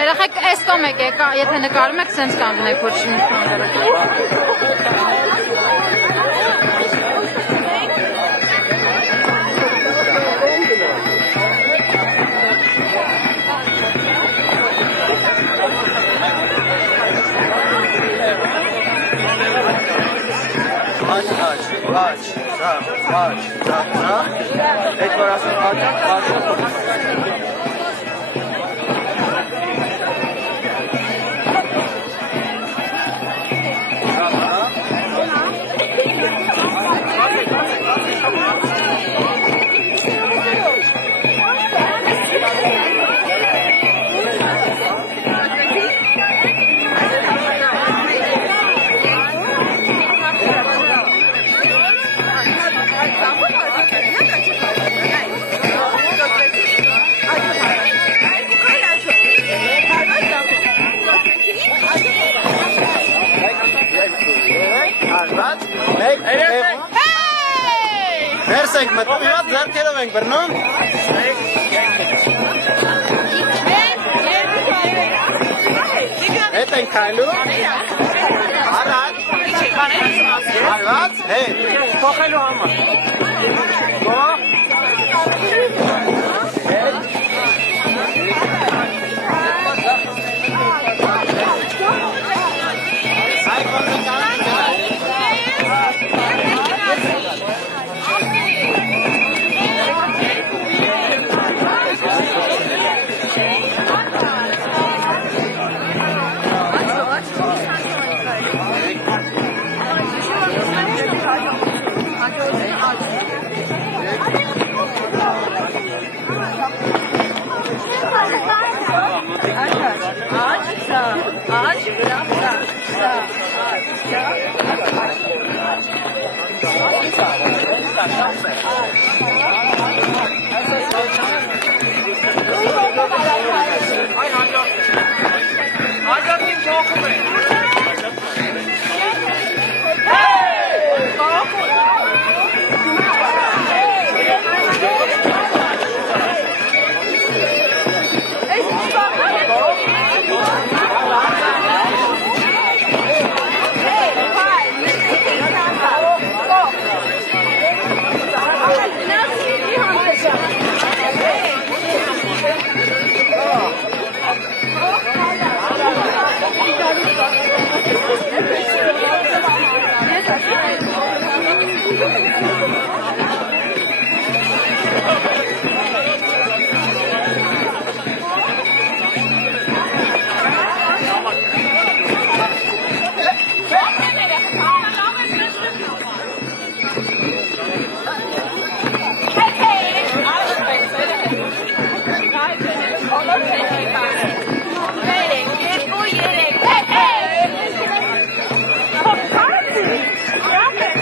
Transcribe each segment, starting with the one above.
Երեխեք այս կողմ եք, եթե նկարում եք, սենց կանգնեք, ոչ Ներս ենք մտնում, հիմա ձեռքերով ենք բռնում։ Հետ ենք քայլում։ Առաջ։ Արված, հետ։ Փոխելու համար։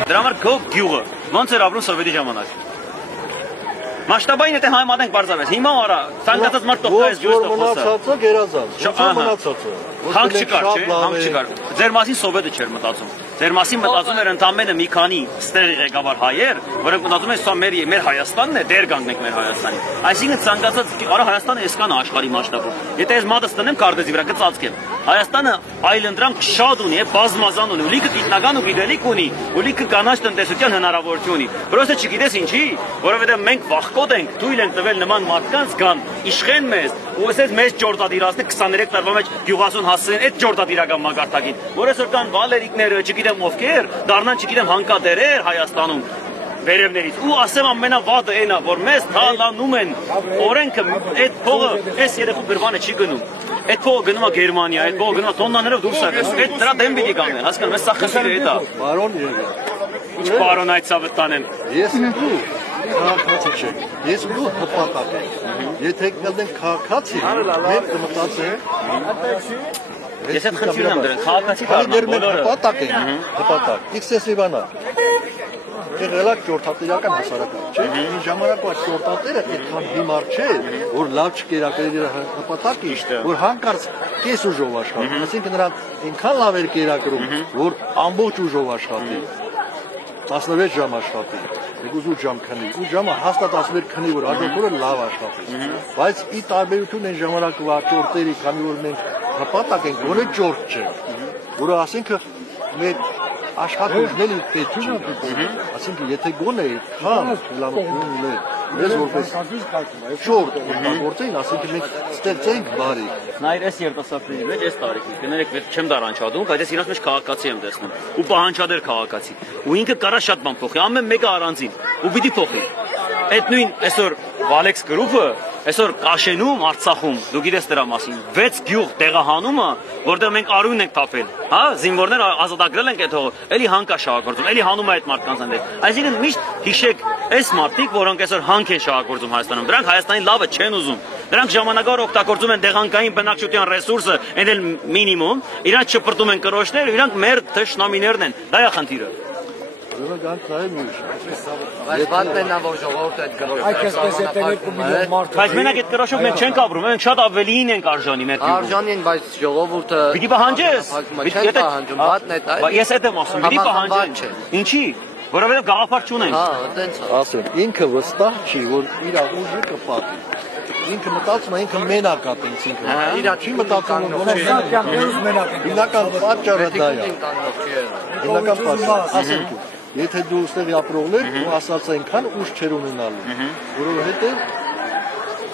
Դրա համար քո գյուղը ոնց էր ապրում սովետի ժամանակ։ Մասշտաբային եթե համեմատենք բարձրապես։ Հիմա արա, ցանկացած մարդ տոկտա էս ջուրը խոսա։ Մնացածը գերազանց։ Մնացածը։ Հանք չկար, չէ՞, հանք չկար։ Ձեր մասին սովետը չէր մտածում։ Ձեր մասին մտածում էր ընդամենը մի քանի ստեղի ղեկավար հայեր, որոնք մտածում են սա մեր Հայաստանն է, դեր կանգնենք մեր Հայաստանին։ Այսինքն ցանկացած արա Հայաստանը էսքան է աշխարհի մասշտաբով։ Եթե ես մատս տնեմ քարտեզի վրա կծածկեմ։ Հայաստանը այլընտրանք շատ ունի, բազմազան ունի, լիքը գիտնական ու գիտելիք ունի, ու լիքը կանաչ տնտեսության հնարավորություն ունի։ Պրոստը չգիտես ինչի, որովհետև մենք վախկոտ ենք, թույլ ենք տվել նման մարդկանց կան, իշխեն մեզ, ու ասես մեզ ճորտադիրացնի 23 տարվա մեջ գյուղասուն հասցնեն այդ ճորտադիրական մակարդակին, որ այսօր կան վալերիկները, չգիտեմ ովքեր, դառնան չգիտեմ հանկադերեր Հայաստանում վերևներից ու ասեմ ամենավատը այնա որ մեզ թալանում են օրենքը այդ փողը այս երեխու գրվանը չի գնում այդ փողը գնում է Գերմանիա այդ փողը գնում է տոննաներով դուրս է գնում այդ դրա դեմ պիտի կանեն հասկանում ես սա խնդիր է դա Բարոն ինչ բարոն այդ ցավը տանեմ ես դու քաղաքացի չեք ես դու հպատակ եմ եթե կլինենք քաղաքացի մենք կմտածենք Ես այդ խնդիրն եմ դրել քաղաքացի դառնալ բոլորը հպատակ են հպատակ իքսես իվանա եղել է ճորտատերական հասարակություն, չէ՞։ Այն ժամանակվա ճորտատերը այդքան հիմար չէ, որ լավ չկերակրել իր նպատակը, որ հանկարծ կես ուժով աշխատի, այսինքն նրանք այնքան լավ էր կերակրում, որ ամբողջ ուժով աշխատի, 16 ժամ աշխատի, 8 ժամ քնի, 8 ժամը հաստատ 16 քնի, որ հաջորդ օրը լավ աշխատի, բայց ի տարբերություն այն ժամանակվա ճորտերի, քանի որ մենք նպատակ ենք, որը ճորտ չէ, որը ասենք մեր աշխատուժն էլ պետք չի, ասենք եթե գոնե այդքան լավություն ուներ, մեզ որպես ճորտ գործեին, ասենք մենք ստեղծեինք բարի։ Նայր այս երիտասարդների մեջ այս տարիքի, կներեք չեմ դարանչադում, բայց ես իրաց մեջ քաղաքացի եմ տեսնում, ու պահանջադեր քաղաքացի, ու ինքը կարա շատ բան փոխի, ամեն մեկը առանձին, ու պիտի փոխի։ Այդ նույն այսօր Վալեքս գրուպը, այսօր Կաշենում, Արցախում, դու գիտես դրա մասին, 6 գյուղ տեղահանումը, որտեղ մենք արույն ենք թափել, հա, զինվորներ ազատագրել ենք այդ հողը, էլի հանք է շահագործում, էլի հանում է այդ մարդկանց այնտեղ։ Այսինքն միշտ հիշեք այս մարդիկ, որոնք այսօր հանք են շահագործում Հայաստանում, դրանք Հայաստանի լավը չեն ուզում։ Դրանք ժամանակավոր օգտագործում են դեղանկային բնակչության ռեսուրսը, այն էլ մինիմում, իրանք չպրտում են կրոշներ, իրանք մեր թշնամիներն են։ Դա է խնդիրը։ Բայց պատմեն որ ժողովուրդը այդ գրոշը։ Այդ էսպես է 2 միլիոն մարդ։ Բայց մենակ այդ կրոշով մենք չենք ապրում, մենք շատ ավելին ենք արժանի մեր գյուղում։ Արժանի են, բայց ժողովուրդը Պիտի պահանջես։ Չեն պահանջում, պատն է դա։ Ես այդ եմ ասում, պիտի պահանջեն։ Ինչի՞։ Որովհետև գաղափար չունեն։ Հա, այդպես է։ Ասեմ, ինքը վստահ չի, որ իր ուժը կպատի։ Ինքը մտածում է, ինքը մենակ է տենց ինքը։ Իր չի մտածում, որ հիմնական պատճառը դա է։ Հիմնական պատճառը, ասենք, եթե դու ուստեղ ապրողներ, ու ասած այնքան ուժ չեր ունենալու, որովհետև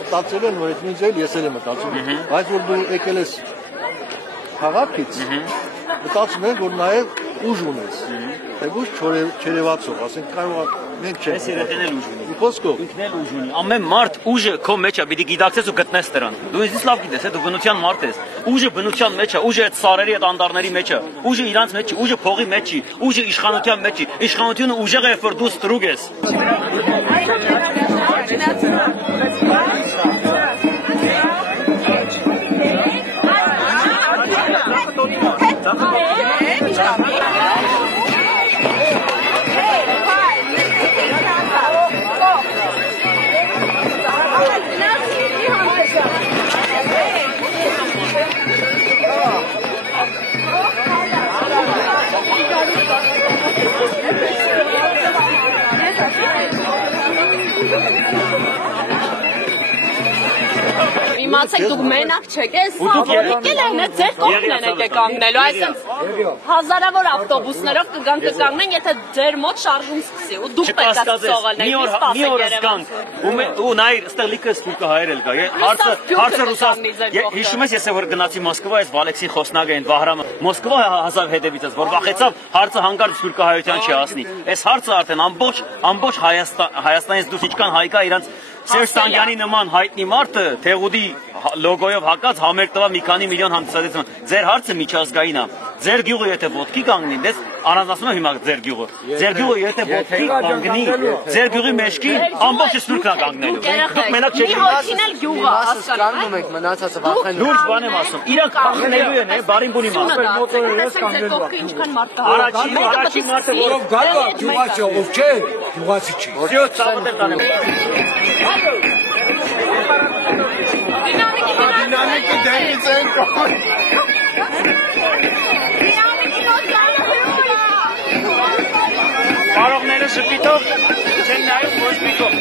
մտածել են, որ այդ նույնց էլ ես էլ եմ մտածում, բայց որ դու եկել ես քաղաքից, մտածում են, որ նաև ուժ ունես, թեկուզ չերևացող, ասենք կարող է մենք չենք։ Ես երեխեն էլ ուժ ունի։ Խոսքով։ Ինքն էլ ուժ ունի։ Ամեն մարդ ուժը քո մեջ է, պիտի գիտակցես ու գտնես դրան։ Դու ինձ լավ գիտես, դու բնության մարդ ես։ Ուժը բնության մեջ է, ուժը այդ սարերի, այդ անդառների մեջ է։ Ուժը իրանց մեջ չի, ուժը փողի մեջ չի, ուժը իշխանության մեջ չի։ Իշխանությունը ուժեղ է, երբ որ դու ստրուկ ես։ Իմացեք դուք մենակ չեք, այս սավորիկել են, ձեր կողքն են եկեք կանգնելու, այսինքն հազարավոր ավտոբուսներով կկանգնեն, եթե ձեր մոտ շարժում սկսի, ու դուք պետք է սողալնեք, մի օր զգանք, ու նայր, ստեղ լիքը սպուրկը հայեր էլ կա, հարցը Ռուսաստան, հիշում ես ես որ գնացի Մոսկվա, այս Վալեքսի խոսնակը են, Վահրամը, Մոսկվա հազավ հետևից, որ վախեցավ, հարցը հանկարծ սպուրկը հայության չի ասնի, այս հարցը արդեն ամբողջ Հայաստանից դուրս ինչքան հայկա իրանց Սերժ Տանգյանի նման հայտնի մարդը Թեղուդի լոգոյով հակած համերգ տվավ մի քանի միլիոն հանդիսատեսություն։ Ձեր հարցը միջազգային է։ Ձեր գյուղը եթե ոտքի կանգնի, դες առանձնացնում եմ հիմա ձեր գյուղը։ Ձեր գյուղը եթե ոտքի կանգնի, ձեր գյուղի մեջքին ամբողջ սպուրկն է կանգնելու։ Դուք մենակ չեք Հիհոյցին էլ գյուղը Կանգնում եք, մնացածը վախենում։ լուրջ բան եմ ասում։ Իրանք կանգնելու են, բարին բունի մասը։ Ինչքան մարդ կա։ Առաջին մարդը որով գալու է գյուղացի, ով չէ, գյուղացի չի։ Դինամիկը դեմից են կողմ։ Կարողները շպիտով չեն նայում ոչ մի կողմ։